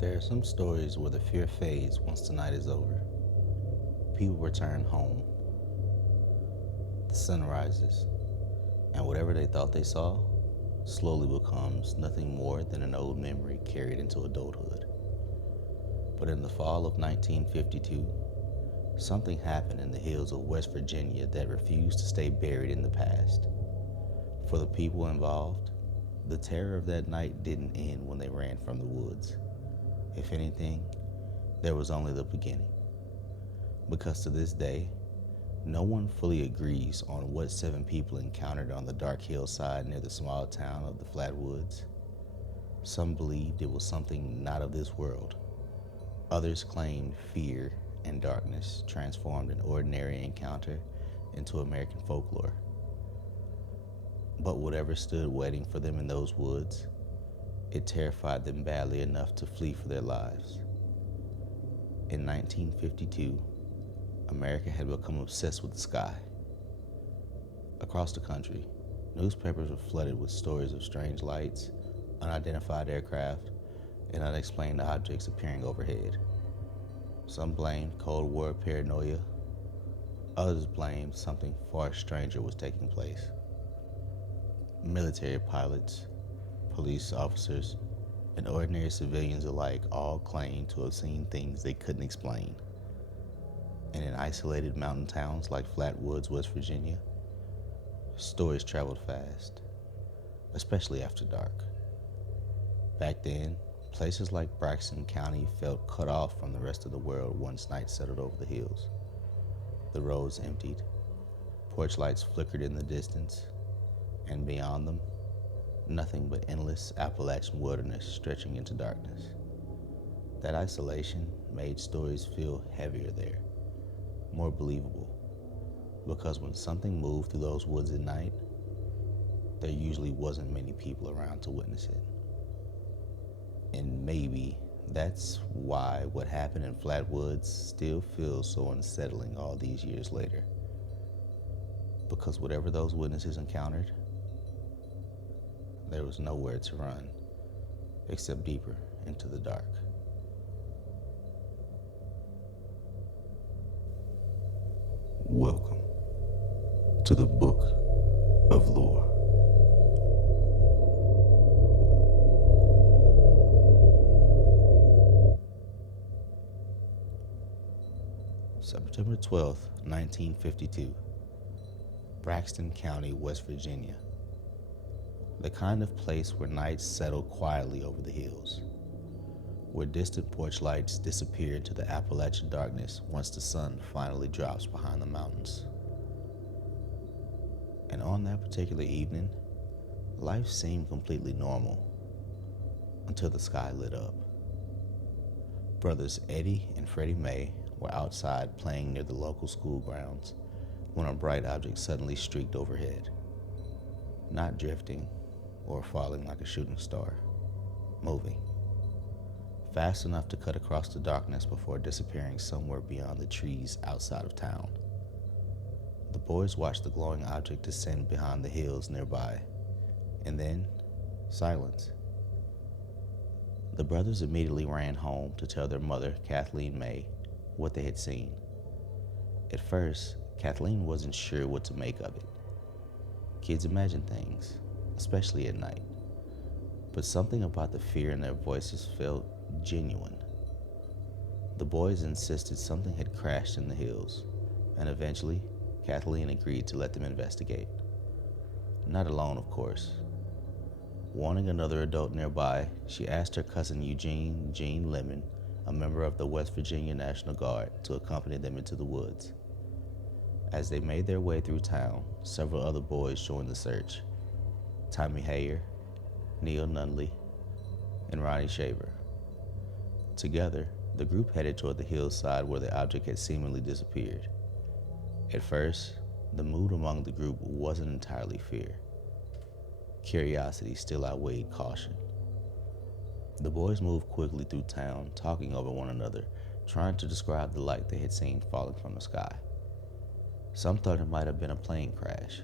There are some stories where the fear fades once the night is over. People return home. The sun rises, and whatever they thought they saw slowly becomes nothing more than an old memory carried into adulthood. But in the fall of 1952, something happened in the hills of West Virginia that refused to stay buried in the past. For the people involved, the terror of that night didn't end when they ran from the woods. If anything, there was only the beginning. Because to this day, no one fully agrees on what 7 people encountered on the dark hillside near the small town of the Flatwoods. Some believed it was something not of this world. Others claimed fear and darkness transformed an ordinary encounter into American folklore. But whatever stood waiting for them in those woods, it terrified them badly enough to flee for their lives. In 1952, America had become obsessed with the sky. Across the country, newspapers were flooded with stories of strange lights, unidentified aircraft, and unexplained objects appearing overhead. Some blamed Cold War paranoia. Others blamed something far stranger was taking place. Military pilots, police officers, and ordinary civilians alike all claimed to have seen things they couldn't explain. And in isolated mountain towns like Flatwoods, West Virginia, stories traveled fast, especially after dark. Back then, places like Braxton County felt cut off from the rest of the world once night settled over the hills. The roads emptied, porch lights flickered in the distance, and beyond them, nothing but endless Appalachian wilderness stretching into darkness. That isolation made stories feel heavier there, more believable, because when something moved through those woods at night, there usually wasn't many people around to witness it. And maybe that's why what happened in Flatwoods still feels so unsettling all these years later. Because whatever those witnesses encountered, there was nowhere to run except deeper into the dark. Welcome to the Book of Lore. September 12th, 1952, Braxton County, West Virginia. The kind of place where nights settle quietly over the hills, where distant porch lights disappear into the Appalachian darkness once the sun finally drops behind the mountains. And on that particular evening, life seemed completely normal until the sky lit up. Brothers Eddie and Freddie May were outside playing near the local school grounds when a bright object suddenly streaked overhead, not drifting or falling like a shooting star, moving, fast enough to cut across the darkness before disappearing somewhere beyond the trees outside of town. The boys watched the glowing object descend behind the hills nearby, and then silence. The brothers immediately ran home to tell their mother, Kathleen May, what they had seen. At first, Kathleen wasn't sure what to make of it. Kids imagine things, especially at night, but something about the fear in their voices felt genuine. The boys insisted something had crashed in the hills, and eventually, Kathleen agreed to let them investigate. Not alone, of course. Wanting another adult nearby, she asked her cousin Gene Lemon, a member of the West Virginia National Guard, to accompany them into the woods. As they made their way through town, several other boys joined the search. Tommy Hayer, Neil Nunley, and Ronnie Shaver. Together, the group headed toward the hillside where the object had seemingly disappeared. At first, the mood among the group wasn't entirely fear. Curiosity still outweighed caution. The boys moved quickly through town, talking over one another, trying to describe the light they had seen falling from the sky. Some thought it might have been a plane crash.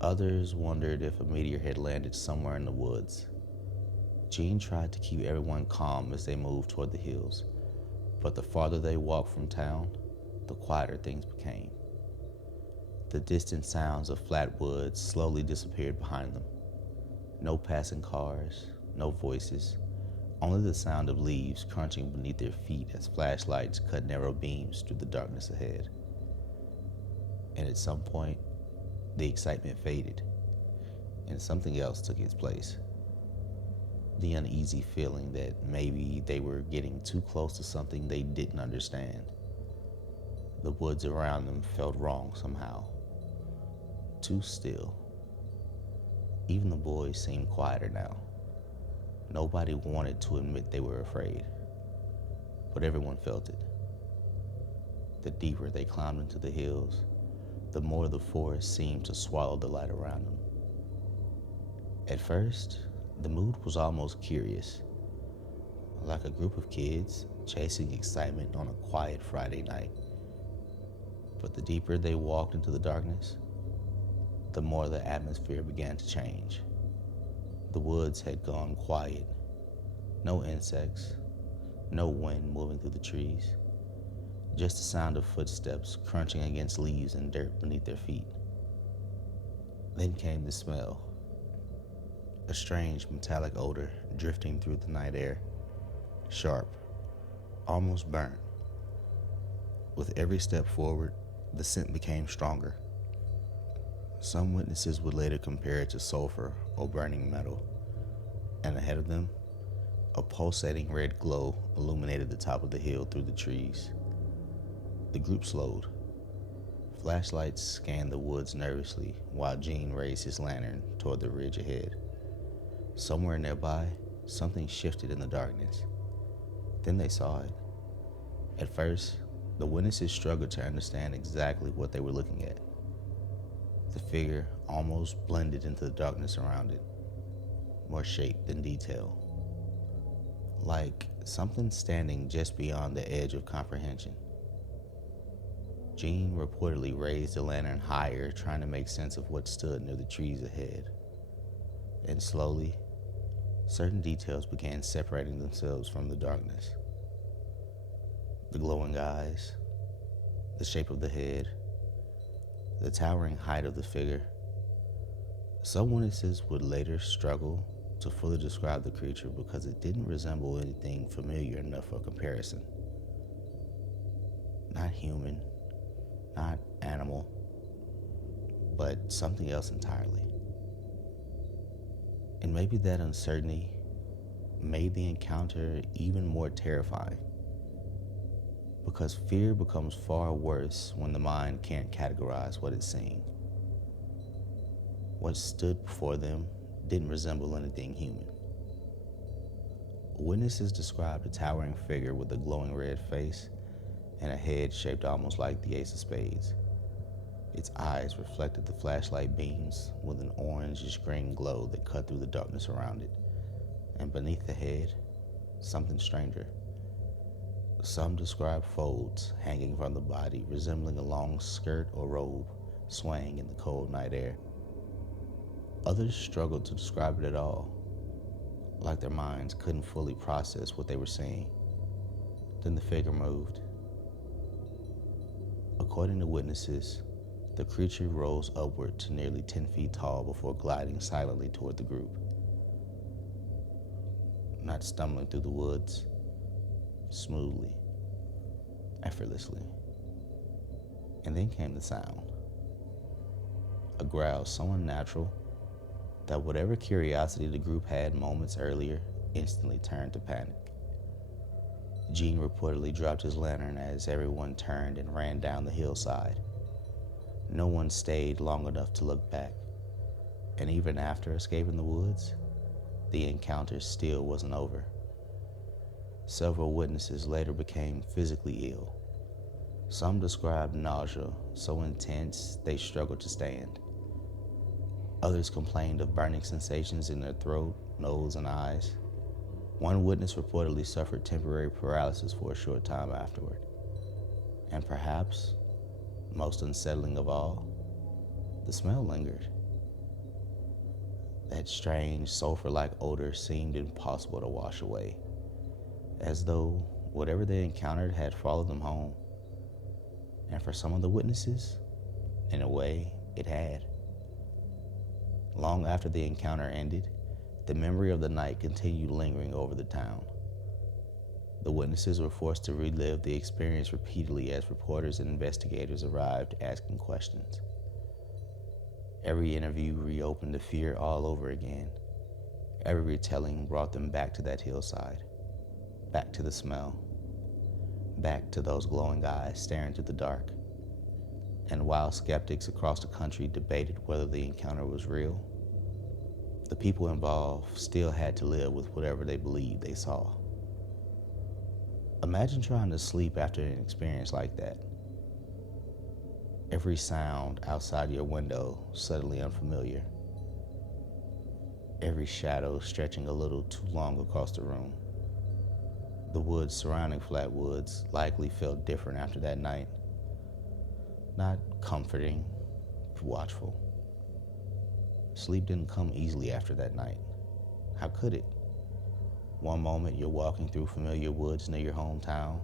Others wondered if a meteor had landed somewhere in the woods. Jean tried to keep everyone calm as they moved toward the hills, but the farther they walked from town, the quieter things became. The distant sounds of flat woods slowly disappeared behind them. No passing cars, no voices, only the sound of leaves crunching beneath their feet as flashlights cut narrow beams through the darkness ahead. And at some point, the excitement faded, and something else took its place. The uneasy feeling that maybe they were getting too close to something they didn't understand. The woods around them felt wrong somehow. Too still. Even the boys seemed quieter now. Nobody wanted to admit they were afraid, but everyone felt it. The deeper they climbed into the hills, the more the forest seemed to swallow the light around them. At first, the mood was almost curious, like a group of kids chasing excitement on a quiet Friday night. But the deeper they walked into the darkness, the more the atmosphere began to change. The woods had gone quiet. No insects, no wind moving through the trees, just the sound of footsteps crunching against leaves and dirt beneath their feet. Then came the smell. A strange metallic odor drifting through the night air, sharp, almost burnt. With every step forward, the scent became stronger. Some witnesses would later compare it to sulfur or burning metal, and ahead of them, a pulsating red glow illuminated the top of the hill through the trees. The group slowed. Flashlights scanned the woods nervously while Gene raised his lantern toward the ridge ahead. Somewhere nearby, something shifted in the darkness. Then they saw it. At first, the witnesses struggled to understand exactly what they were looking at. The figure almost blended into the darkness around it, more shape than detail, like something standing just beyond the edge of comprehension. Gene reportedly raised the lantern higher, trying to make sense of what stood near the trees ahead. And slowly, certain details began separating themselves from the darkness. The glowing eyes, the shape of the head, the towering height of the figure. Some witnesses would later struggle to fully describe the creature because it didn't resemble anything familiar enough for comparison. Not human, not animal, but something else entirely. And maybe that uncertainty made the encounter even more terrifying, because fear becomes far worse when the mind can't categorize what it's seeing. What stood before them didn't resemble anything human. Witnesses described a towering figure with a glowing red face and a head shaped almost like the ace of spades. Its eyes reflected the flashlight beams with an orangish-green glow that cut through the darkness around it. And beneath the head, something stranger. Some described folds hanging from the body, resembling a long skirt or robe swaying in the cold night air. Others struggled to describe it at all, like their minds couldn't fully process what they were seeing. Then the figure moved. According to witnesses, the creature rose upward to nearly 10 feet tall before gliding silently toward the group. Not stumbling through the woods, smoothly, effortlessly. And then came the sound. A growl so unnatural that whatever curiosity the group had moments earlier instantly turned to panic. Gene reportedly dropped his lantern as everyone turned and ran down the hillside. No one stayed long enough to look back, and even after escaping the woods, the encounter still wasn't over. Several witnesses later became physically ill. Some described nausea so intense they struggled to stand. Others complained of burning sensations in their throat, nose, and eyes. One witness reportedly suffered temporary paralysis for a short time afterward. And perhaps, most unsettling of all, the smell lingered. That strange sulfur-like odor seemed impossible to wash away, as though whatever they encountered had followed them home. And for some of the witnesses, in a way, it had. Long after the encounter ended, the memory of the night continued lingering over the town. The witnesses were forced to relive the experience repeatedly as reporters and investigators arrived asking questions. Every interview reopened the fear all over again. Every retelling brought them back to that hillside, back to the smell, back to those glowing eyes staring through the dark. And while skeptics across the country debated whether the encounter was real, the people involved still had to live with whatever they believed they saw. Imagine trying to sleep after an experience like that. Every sound outside your window suddenly unfamiliar. Every shadow stretching a little too long across the room. The woods surrounding Flatwoods likely felt different after that night. Not comforting, but watchful. Sleep didn't come easily after that night. How could it? One moment you're walking through familiar woods near your hometown,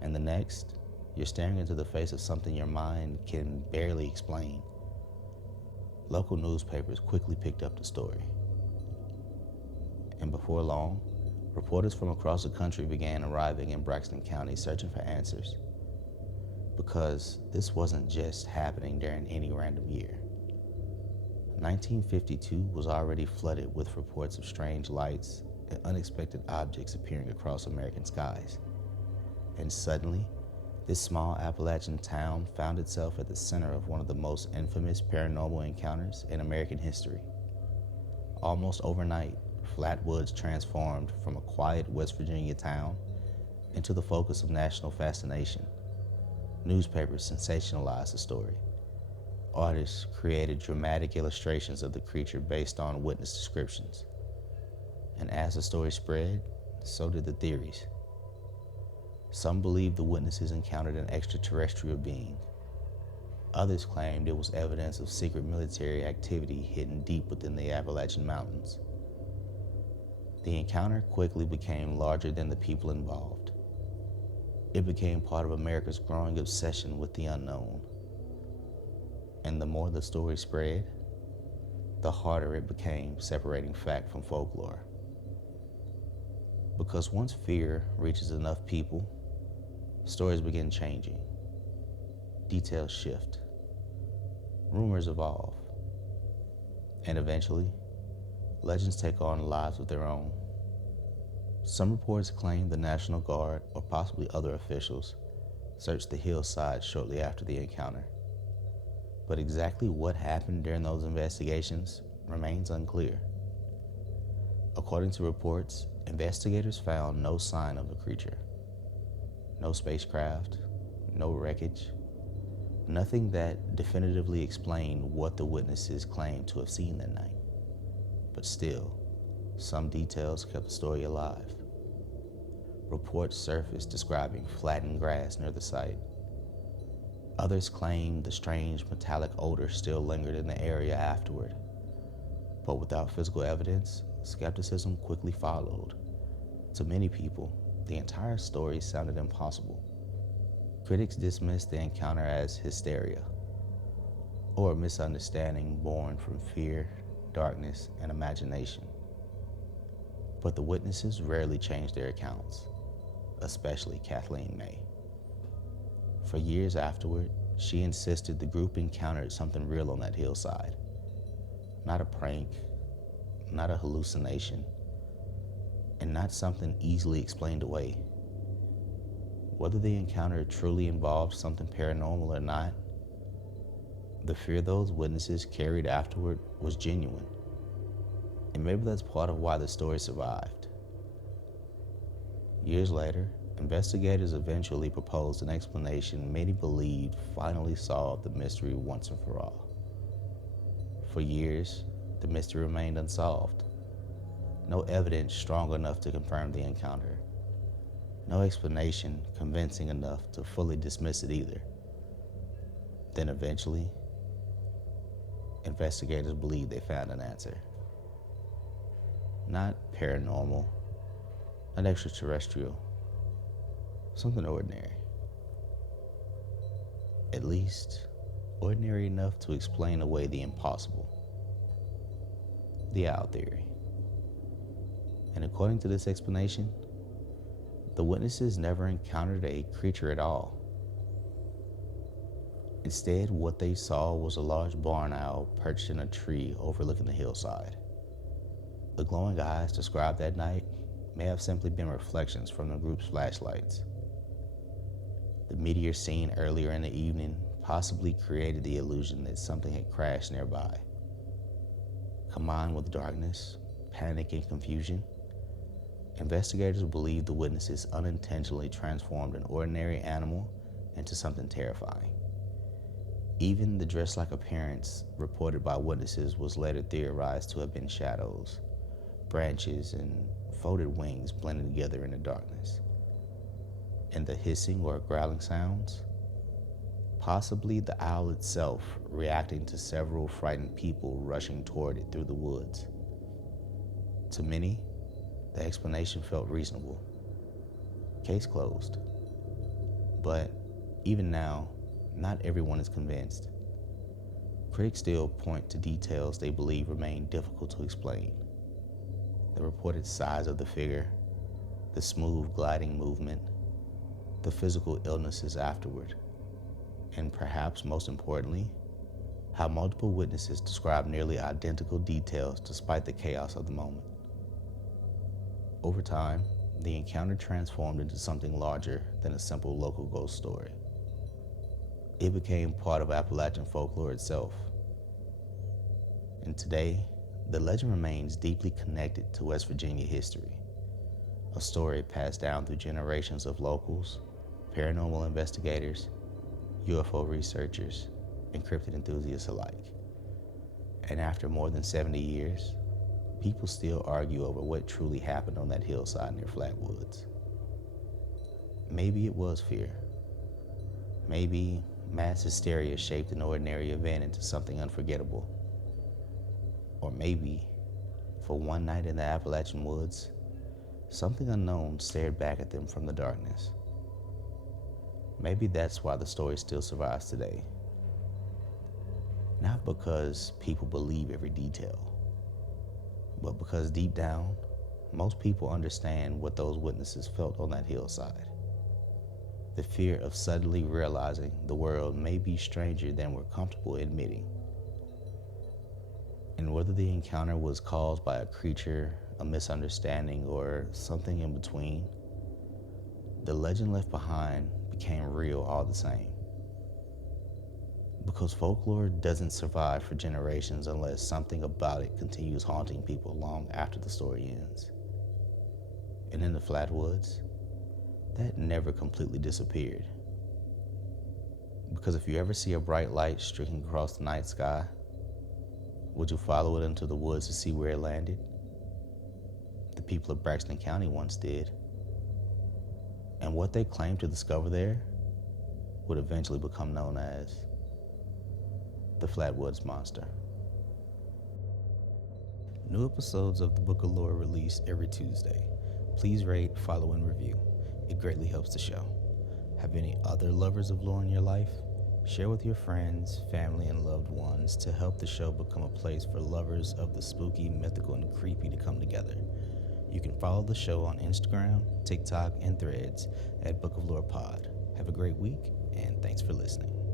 and the next, you're staring into the face of something your mind can barely explain. Local newspapers quickly picked up the story. And before long, reporters from across the country began arriving in Braxton County searching for answers. Because this wasn't just happening during any random year. 1952 was already flooded with reports of strange lights and unexpected objects appearing across American skies. And suddenly, this small Appalachian town found itself at the center of one of the most infamous paranormal encounters in American history. Almost overnight, Flatwoods transformed from a quiet West Virginia town into the focus of national fascination. Newspapers sensationalized the story. Artists created dramatic illustrations of the creature based on witness descriptions. And as the story spread, so did the theories. Some believed the witnesses encountered an extraterrestrial being. Others claimed it was evidence of secret military activity hidden deep within the Appalachian Mountains. The encounter quickly became larger than the people involved. It became part of America's growing obsession with the unknown. And the more the story spread, the harder it became separating fact from folklore. Because once fear reaches enough people, stories begin changing. Details shift. Rumors evolve. And eventually, legends take on lives of their own. Some reports claim the National Guard, or possibly other officials, searched the hillside shortly after the encounter. But exactly what happened during those investigations remains unclear. According to reports, investigators found no sign of the creature. No spacecraft, no wreckage, nothing that definitively explained what the witnesses claimed to have seen that night. But still, some details kept the story alive. Reports surfaced describing flattened grass near the site. Others claimed the strange metallic odor still lingered in the area afterward. But without physical evidence, skepticism quickly followed. To many people, the entire story sounded impossible. Critics dismissed the encounter as hysteria, or a misunderstanding born from fear, darkness, and imagination. But the witnesses rarely changed their accounts, especially Kathleen May. For years afterward, she insisted the group encountered something real on that hillside. Not a prank, not a hallucination, and not something easily explained away. Whether the encounter truly involved something paranormal or not, the fear those witnesses carried afterward was genuine. And maybe that's part of why the story survived. Years later, investigators eventually proposed an explanation many believed finally solved the mystery once and for all. For years, the mystery remained unsolved. No evidence strong enough to confirm the encounter. No explanation convincing enough to fully dismiss it either. Then eventually, investigators believed they found an answer. Not paranormal, not extraterrestrial, something ordinary. At least, ordinary enough to explain away the impossible. The owl theory. And according to this explanation, the witnesses never encountered a creature at all. Instead, what they saw was a large barn owl perched in a tree overlooking the hillside. The glowing eyes described that night may have simply been reflections from the group's flashlights. The meteor seen earlier in the evening possibly created the illusion that something had crashed nearby. Combined with darkness, panic, and confusion, investigators believe the witnesses unintentionally transformed an ordinary animal into something terrifying. Even the dress-like appearance reported by witnesses was later theorized to have been shadows, branches, and folded wings blended together in the darkness. And the hissing or growling sounds? Possibly the owl itself reacting to several frightened people rushing toward it through the woods. To many, the explanation felt reasonable. Case closed. But even now, not everyone is convinced. Critics still point to details they believe remain difficult to explain. The reported size of the figure, the smooth gliding movement, the physical illnesses afterward, and perhaps most importantly, how multiple witnesses describe nearly identical details despite the chaos of the moment. Over time, the encounter transformed into something larger than a simple local ghost story. It became part of Appalachian folklore itself. And today, the legend remains deeply connected to West Virginia history, a story passed down through generations of locals, paranormal investigators, UFO researchers, and cryptid enthusiasts alike. And after more than 70 years, people still argue over what truly happened on that hillside near Flatwoods. Maybe it was fear. Maybe mass hysteria shaped an ordinary event into something unforgettable. Or maybe, for one night in the Appalachian woods, something unknown stared back at them from the darkness. Maybe that's why the story still survives today. Not because people believe every detail, but because deep down, most people understand what those witnesses felt on that hillside. The fear of suddenly realizing the world may be stranger than we're comfortable admitting. And whether the encounter was caused by a creature, a misunderstanding, or something in between, the legend left behind became real all the same. Because folklore doesn't survive for generations unless something about it continues haunting people long after the story ends. And in the Flatwoods, that never completely disappeared. Because if you ever see a bright light streaking across the night sky, would you follow it into the woods to see where it landed? The people of Braxton County once did. And what they claimed to discover there would eventually become known as the Flatwoods Monster. New episodes of the Book of Lore release every Tuesday. Please rate, follow, and review. It greatly helps the show. Have any other lovers of lore in your life? Share with your friends, family, and loved ones to help the show become a place for lovers of the spooky, mythical, and creepy to come together. You can follow the show on Instagram, TikTok, and Threads at Book of Lore Pod. Have a great week, and thanks for listening.